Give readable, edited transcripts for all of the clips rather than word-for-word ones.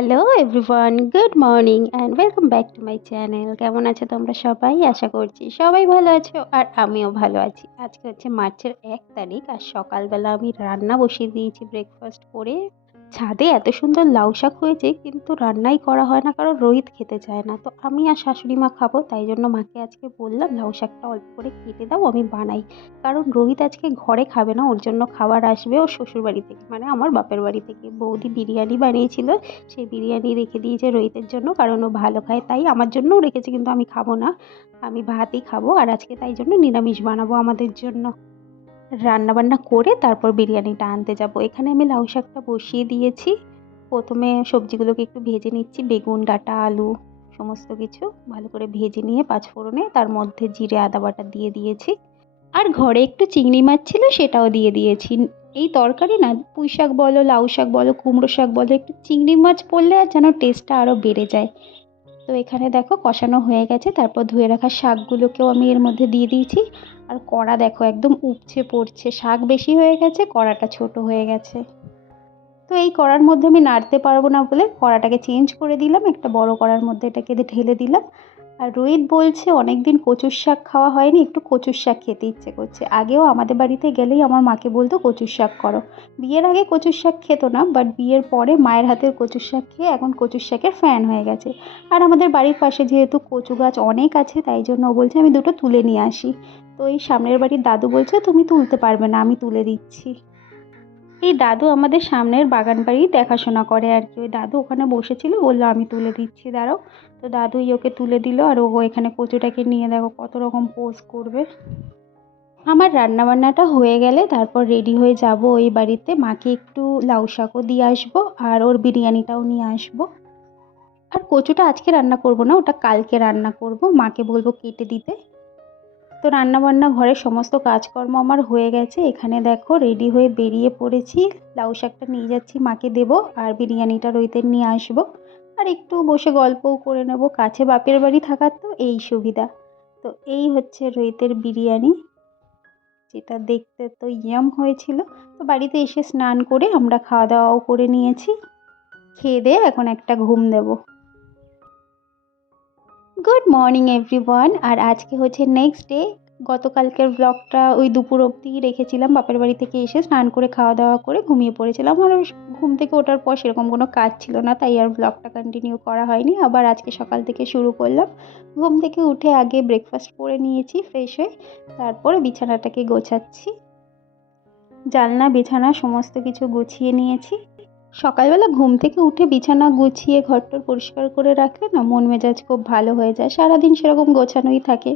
Hello everyone, good morning and welcome back to my channel. কেমন আছো তোমরা সবাই? আশা করছি সবাই ভালো আছো আর আমিও ভালো আছি। আজকে হচ্ছে মার্চের 1 তারিখ আর সকালবেলা আমি রান্না বসিয়ে দিয়েছি ব্রেকফাস্ট করে। ছাদে এত সুন্দর লাউ শাক হয়েছে কিন্তু রান্নাই করা হয় না কারণ রোহিত খেতে চায় না। তো আমি আর শাশুড়ি মা খাবো, তাই জন্য মাকে আজকে বললাম লাউ শাকটা অল্প করে কেটে দাও, আমি বানাই। কারণ রোহিত আজকে ঘরে খাবে না, ওর জন্য খাবার আসবে ওর শ্বশুরবাড়ি থেকে, মানে আমার বাপের বাড়ি থেকে। বৌদি বিরিয়ানি বানিয়েছিল, সেই বিরিয়ানি রেখে দিয়েছে রোহিতের জন্য, কারণ ও ভালো খায়। তাই আমার জন্যও রেখেছে কিন্তু আমি খাবো না, আমি ভাতই খাবো। আর আজকে তাই জন্য নিরামিষ বানাবো আমাদের জন্য। রান্না বান্না করে তারপর বিরিয়ানিটা আনতে যাব। এখানে আমি লাউ শাকটা বসিয়ে দিয়েছি। প্রথমে সবজিগুলোকে একটু ভেজে নিচ্ছি, বেগুন, ডাঁটা, আলু সমস্ত কিছু ভালো করে ভেজে নিয়ে পাঁচফোড়নে তার মধ্যে জিরে আদা বাটা দিয়ে দিয়েছি। আর ঘরে একটু চিংড়ি মাছ ছিল, সেটাও দিয়ে দিয়েছি। এই তরকারি না, পুঁই শাক বলো, লাউ শাক বলো, কুমড়ো শাক বলো, একটু চিংড়ি মাছ পড়লে আর যেন টেস্টটা আরও বেড়ে যায়। তো এখানে দেখো কষানো হয়ে গেছে, তারপর ধুয়ে রাখা শাকগুলোকেও আমি এর মধ্যে দিয়ে দিয়েছি। আর কড়া দেখো একদম উপচে পড়ছে, শাক বেশি হয়ে গেছে, কড়াটা ছোট হয়ে গেছে। তো এই কড়ার মধ্যে আমি নাড়তে পারবো না বলে কড়াটাকে চেঞ্জ করে দিলাম, একটা বড় কড়ার মধ্যে এটাকে ঢেলে দিলাম। আর রোহিত বলছে অনেক দিন কচুর শাক খাওয়া হয়নি, একটু কচুর শাক খেতে ইচ্ছে করছে। আগেও আমাদের বাড়িতে গেলেই আমার মাকে বলতো কচুর শাক করো। বিয়ের আগে কচুর শাক খেত না, বাট বিয়ের পরে মায়ের হাতের কচুর শাক খেয়ে এখন কচুর শাকের ফ্যান হয়ে গেছে। আর আমাদের বাড়ির পাশে যেহেতু কচু গাছ অনেক আছে, তাই জন্য ও বলছে আমি দুটো তুলে নিয়ে আসি। তো এই সামনের বাড়ির দাদু বলছে তুমি তুলতে পারবে না, আমি তুলে দিচ্ছি। এই দাদু আমাদের সামনের বাগান বাড়ি দেখাশোনা করে আর কি। ওই দাদু ওখানে বসেছিল, বললো আমি তুলে দিচ্ছি, দাঁড়াও। তো দাদুই ওকে তুলে দিল, আর ও এখানে কচুটাকে নিয়ে দেখো কত রকম পোজ করবে। আমার রান্না বান্নাটা হয়ে গেলে তারপর রেডি হয়ে যাব ওই বাড়িতে, মাকে একটু লাউ শাকও দিয়ে আসবো আর ওর বিরিয়ানিটাও নিয়ে আসবো। আর কচুটা আজকে রান্না করব না, ওটা কালকে রান্না করব, মাকে বলবো কেটে দিতে। তো রান্নাবান্না ঘরের সমস্ত কাজকর্ম আমার হয়ে গেছে। এখানে দেখো রেডি হয়ে বেরিয়ে পড়েছি, লাউ শাকটা নিয়ে যাচ্ছি মাকে দেবো আর বিরিয়ানিটা রইতে নিয়ে আসবো। আর একটু বসে গল্পও করে নেব, কাছে বাপের বাড়ি থাকার তো এই সুবিধা। তো এই হচ্ছে রইতের বিরিয়ানি, যেটা দেখতে তো ইয়াম হয়েছিল। তো বাড়িতে এসে স্নান করে আমরা খাওয়া দাওয়াও করে নিয়েছি, খেয়ে দিয়ে এখন একটা ঘুম দেবো। Good morning everyone. আর আজকে হচ্ছে নেক্সট ডে। গতকালকের ব্লগটা ওই দুপুর অবধি রেখেছিলাম, বাপের বাড়ি থেকে এসে স্নান করে খাওয়া দাওয়া করে ঘুমিয়ে পড়েছিলাম। আর ঘুম থেকে ওঠার পর সেরকম কোনো কাজ ছিল না, তাই আর ব্লগটা কন্টিনিউ করা হয়নি। আবার আজকে সকাল থেকে শুরু করলাম। ঘুম থেকে উঠে আগে ব্রেকফাস্ট করে নিয়েছি ফ্রেশ হয়ে, তারপর বিছানাটাকে গোছাচ্ছি। জানলা বিছানা সমস্ত কিছু গুছিয়ে নিয়েছি। সকালবেলা ঘুম থেকে উঠে বিছানা গুছিয়ে ঘরটর পরিষ্কার করে রাখলে না মন মেজাজ খুব ভালো হয়ে যায়, সারাদিন সেরকম গোছানোই থাকে।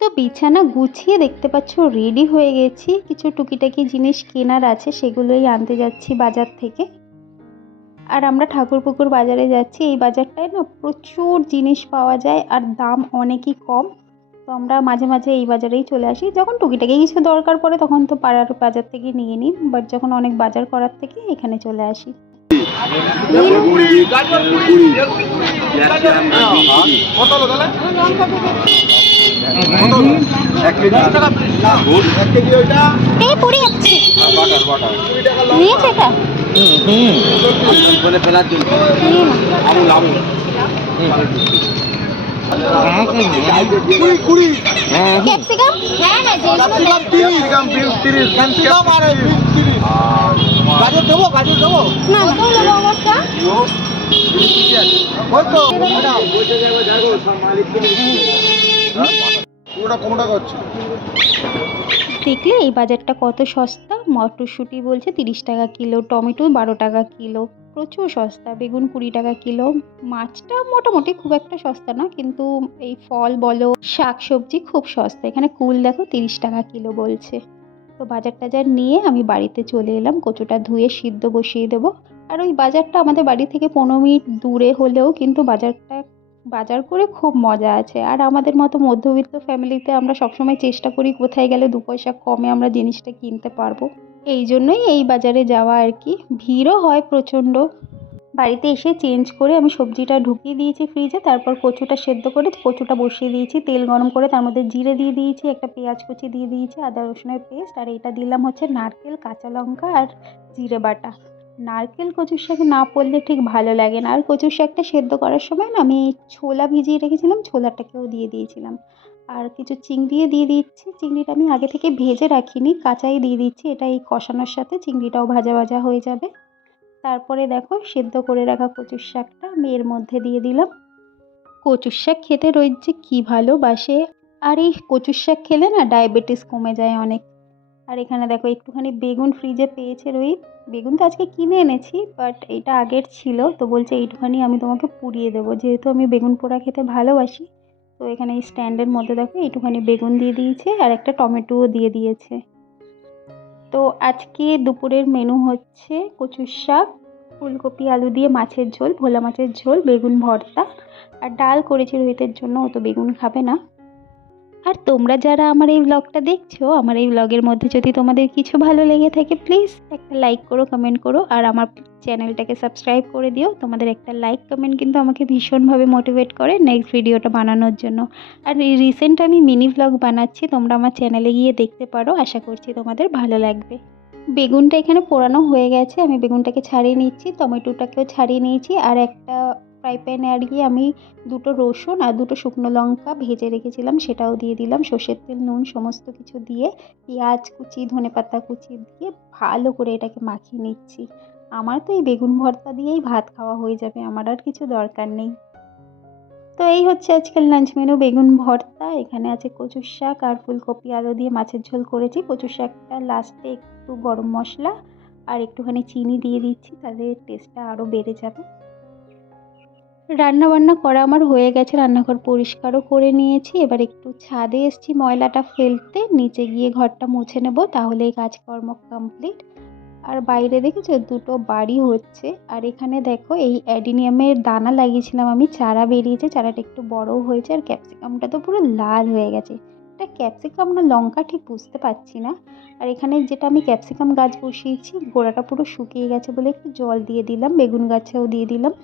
তো বিছানা গুছিয়ে দেখতে পাচ্ছ রেডি হয়ে গেছি, কিছু টুকিটাকি জিনিস কেনার আছে, সেগুলোই আনতে যাচ্ছি বাজার থেকে। আর আমরা ঠাকুরপুকুর বাজারে যাচ্ছি, এই বাজারটায় না প্রচুর জিনিস পাওয়া যায় আর দাম অনেকই কম। তো আমরা মাঝে মাঝে এই বাজারেই চলে আসি, যখন টুকিটাকি কিছু দরকার পড়ে তখন তো পাড়ার বাজার থেকে নিয়ে নিই, বাট যখন অনেক বাজার করার থেকে এখানে চলে আসি। ক্যাপসিকাম, হ্যাঁ হ্যাঁ, গাজর দেবো, গাজর দেবো না না দেখলে এই বাজারটা কত সস্তা। মটরশুঁটি বলছে 30 টাকা কিলো, টমেটো 12 টাকা কিলো, প্রচুর সস্তা। বেগুন 20 টাকা কিলো। মাছটা মোটামুটি খুব একটা সস্তা না, কিন্তু এই ফল বলো শাক সবজি খুব সস্তা। এখানে কুল দেখো 30 টাকা কিলো বলছে। তো বাজার টাজার নিয়ে আমি বাড়িতে চলে এলাম, কচুটা ধুয়ে সিদ্ধ বসিয়ে দেবো। আর ওই বাজারটা আমাদের বাড়ি থেকে 15 মিনিট দূরে হলেও কিন্তু বাজার করে খুব মজা আছে। আর আমাদের মতো মধ্যবিত্ত ফ্যামিলিতে আমরা সবসময় চেষ্টা করি কোথায় গেলে 2 পয়সা কমে আমরা জিনিসটা কিনতে পারবো, এই জন্যই এই বাজারে যাওয়া আর কি। ভিড়ও হয় প্রচণ্ড। বাড়িতে এসে চেঞ্জ করে আমি সবজিটা ঢুকিয়ে দিয়েছি ফ্রিজে, তারপর কচুটা সেদ্ধ করে কচুটা বসিয়ে দিয়েছি, তেল গরম করে তার মধ্যে জিরে দিয়ে দিয়েছি, একটা পেঁয়াজ কুচি দিয়ে দিয়েছি, আদা রসুনের পেস্ট, আর এটা দিলাম হচ্ছে নারকেল, কাঁচা লঙ্কা আর জিরে বাটা। নারকেল কচুর শাকে না পড়লে ঠিক ভালো লাগে না। আর কচুর শাকটা সেদ্ধ করার সময় না আমি ছোলা ভিজিয়ে রেখেছিলাম, ছোলাটাকেও দিয়ে দিয়েছিলাম। আর কিছু চিংড়িও দিয়ে দিচ্ছি। চিংড়িটা আমি আগে থেকে ভেজে রাখিনি, কাঁচাই দিয়ে দিচ্ছি। এটা এই কষানোর সাথে চিংড়িটাও ভাজা ভাজা হয়ে যাবে। তারপরে দেখো সেদ্ধ করে রাখা কচুর শাকটা আমি এর মধ্যে দিয়ে দিলাম। কচুর শাক খেতে রোহিত যে কী ভালোবাসে। আর এই কচুর শাক খেলে না ডায়াবেটিস কমে যায় অনেক। আর এখানে দেখো একটুখানি বেগুন ফ্রিজে পেয়েছে রোহিত। বেগুন তো আজকে কিনে এনেছি, বাট এটা আগের ছিল, তো বলছে এইটুখানি আমি তোমাকে পুড়িয়ে দেবো, যেহেতু আমি বেগুন পোড়া খেতে ভালোবাসি। তো এখানে এই স্ট্যান্ডের মধ্যে দেখো এইটুখানি বেগুন দিয়ে দিয়েছে আর একটা টমেটোও দিয়ে দিয়েছে। তো আজকে দুপুরের মেনু হচ্ছে কচুর শাক, ফুলকপি আলু দিয়ে মাছের ঝোল, ভোলা মাছের ঝোল, বেগুন ভর্তা আর ডাল করেছি রোহিতের জন্য, ও তো বেগুন খাবে না। আর তোমরা যারা আমার এই ব্লগটা দেখছো, আমার এই ব্লগের মধ্যে যদি তোমাদের কিছু ভালো লেগে থাকে প্লিজ একটা লাইক করো, কমেন্ট করো আর আমার চ্যানেলটাকে সাবস্ক্রাইব করে দিও। তোমাদের একটা লাইক কমেন্ট কিন্তু আমাকে ভীষণভাবে মোটিভেট করে নেক্সট ভিডিওটা বানানোর জন্য। আর রিসেন্ট আমি মিনি ব্লগ বানাচ্ছি, তোমরা আমার চ্যানেলে গিয়ে দেখতে পারো, আশা করছি তোমাদের ভালো লাগবে। বেগুনটা এখানে পোড়ানো হয়ে গেছে, আমি বেগুনটাকে ছাড়িয়ে নিচ্ছি, টমেটোটাকেও ছাড়িয়ে নিয়েছি। আর একটা ফ্রাই প্যানে আর কি আমি দুটো রসুন আর দুটো শুকনো লঙ্কা ভেজে রেখেছিলাম, সেটাও দিয়ে দিলাম। সর্ষের তেল, নুন সমস্ত কিছু দিয়ে, পেঁয়াজ কুচি, ধনেপাতা কুচি দিয়ে ভালো করে এটাকে মাখিয়ে নিচ্ছি। আমার তো এই বেগুন ভর্তা দিয়েই ভাত খাওয়া হয়ে যাবে, আমার আর কিছু দরকার নেই। তো এই হচ্ছে আজকের লাঞ্চ মেনু, বেগুন ভর্তা, এখানে আছে কচুর শাক আর ফুলকপি আলু দিয়ে মাছের ঝোল করেছি। কচুর শাকটা লাস্টে একটু গরম মশলা আর একটুখানি চিনি দিয়ে দিচ্ছি, তাহলে টেস্টটা আরও বেড়ে যাবে। রান্না বান্না করা আমার হয়ে গেছে, রান্নাঘর পরিষ্কারও করে নিয়েছি। এবার একটু ছাদে এসেছি ময়লাটা ফেলতে, নিচে গিয়ে ঘরটা মুছে নেব, তাহলেই কাজকর্ম কমপ্লিট। আর বাইরে দেখেছো দুটো বাড়ি হচ্ছে। আর এখানে দেখো এই অ্যাডিনিয়ামের দানা লাগিয়েছিলাম আমি, চারা বেরিয়েছে, চারাটা একটু বড়ও হয়েছে। আর ক্যাপসিকামটা তো পুরো লাল হয়ে গেছে, এটা ক্যাপসিকাম না লঙ্কা ঠিক বুঝতে পারছি না। আর এখানে যেটা আমি ক্যাপসিকাম গাছ বসিয়েছি, গোড়াটা পুরো শুকিয়ে গেছে বলে একটু জল দিয়ে দিলাম, বেগুন গাছেও দিয়ে দিলাম।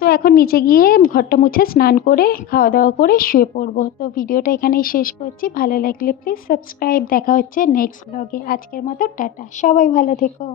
তো এখন নিচে গিয়ে ঘরটা মুছে স্নান করে খাওয়া দাওয়া করে শুয়ে পড়বো। তো ভিডিওটা এখানেই শেষ করছি, ভালো লাগলে প্লিজ সাবস্ক্রাইব। দেখা হচ্ছে নেক্সট ব্লগে। আজকের মতো টাটা, সবাই ভালো থেকো।